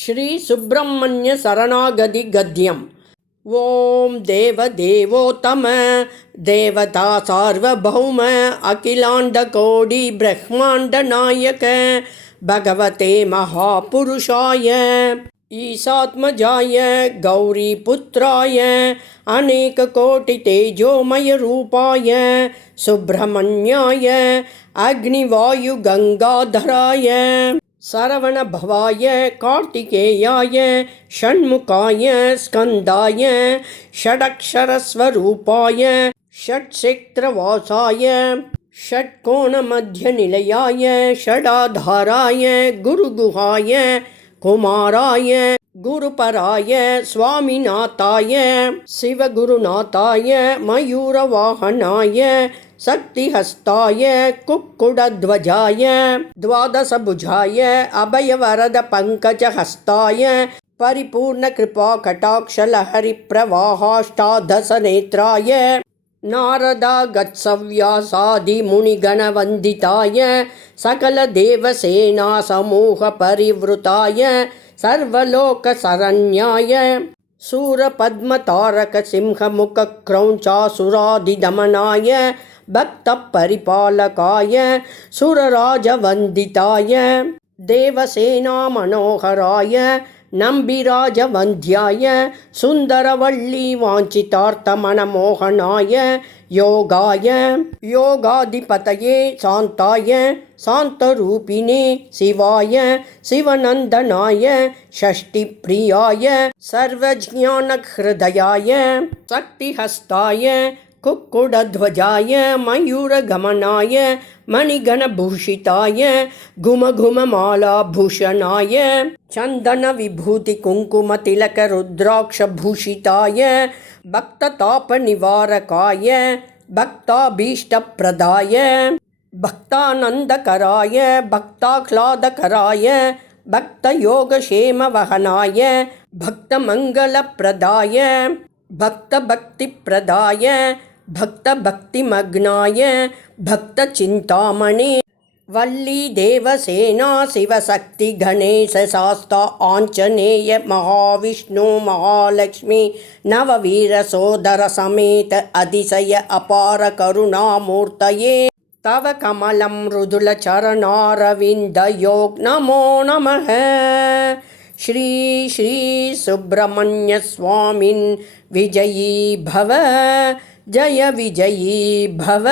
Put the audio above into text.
ஸ்ரீ சுப்பிரமணிய சரணாகதி கத்தியம் ஓம் தேவ தேவோத்தம தேவதா சார்வபௌம அகிலாண்ட கோடி பிரம்மாண்ட நாயக பகவதே மகாபுருஷாய ईशात्मजाय गौरीपुत्राय अनेककोटितेजोमयरूपाय सुब्रह्मण्याय अग्निवायुगङ्गाधराय सरवणभवाय कार्तिकेयाय षण्मुखाय स्कन्दाय षडक्षरस्वरूपाय मध्य निलयाय षडाधाराय गुरुगुहाय कुमाराय गुरुपराय स्वामिनाथाय शिवगुरुनाथाय मयूरवाहनाय शक्तिहस्ताय कुक्कुडध्वजाय द्वादशभुजाय अभयवरदपङ्कजहस्ताय परिपूर्णकृपाकटाक्षलहरिप्रवाहाष्टादशनेत्राय नारदागत्सव्यासादिमुनिगणवन्दिताय सकलदेवसेनासमूहपरिवृताय सर्वलोकसरण्याय सूरपद्मतारकसिंहमुखक्रौञ्चासुरादिदमनाय भक्तपरिपालकाय सुरराजवन्दिताय देवसेनामनोहराय நம்பிராஜவந்தியாய சுந்தரவள்ளி வாஞ்சிதார்த்த மனமோகனாய யோகாய யோகாதிபதையே சாந்தாய சாந்தரூபிணே சிவாய சிவநந்தனாய ஷஷ்டி பிரியாய சர்வஜானஹிருதயாய சக்திஹஸ்தாய कुक्कुडध्वजाय मयूरगमनाय मणिगणभूषिताय घुमघुममालाभूषणाय चन्दनविभूतिकुङ्कुमतिलकरुद्राक्षभूषिताय भक्ततापनिवारकाय भक्ताभीष्टप्रदाय भक्तानन्दकराय भक्ताह्लादकराय भक्तयोगक्षेमवहनाय भक्तमङ्गलप्रदाय भक्तभक्तिप्रदाय भक्तभक्तिमग्नाय भक्तचिन्तामणि शिवशक्तिगणेशशास्ता आञ्चनेय महाविष्णु महालक्ष्मी नववीरसोदरसमेत अतिशय अपार तव कमलं मृदुलचरणारविन्दयोग् नमो नमः श्री श्रीसुब्रह्मण्यस्वामिन् विजयी भव जय विजयी भव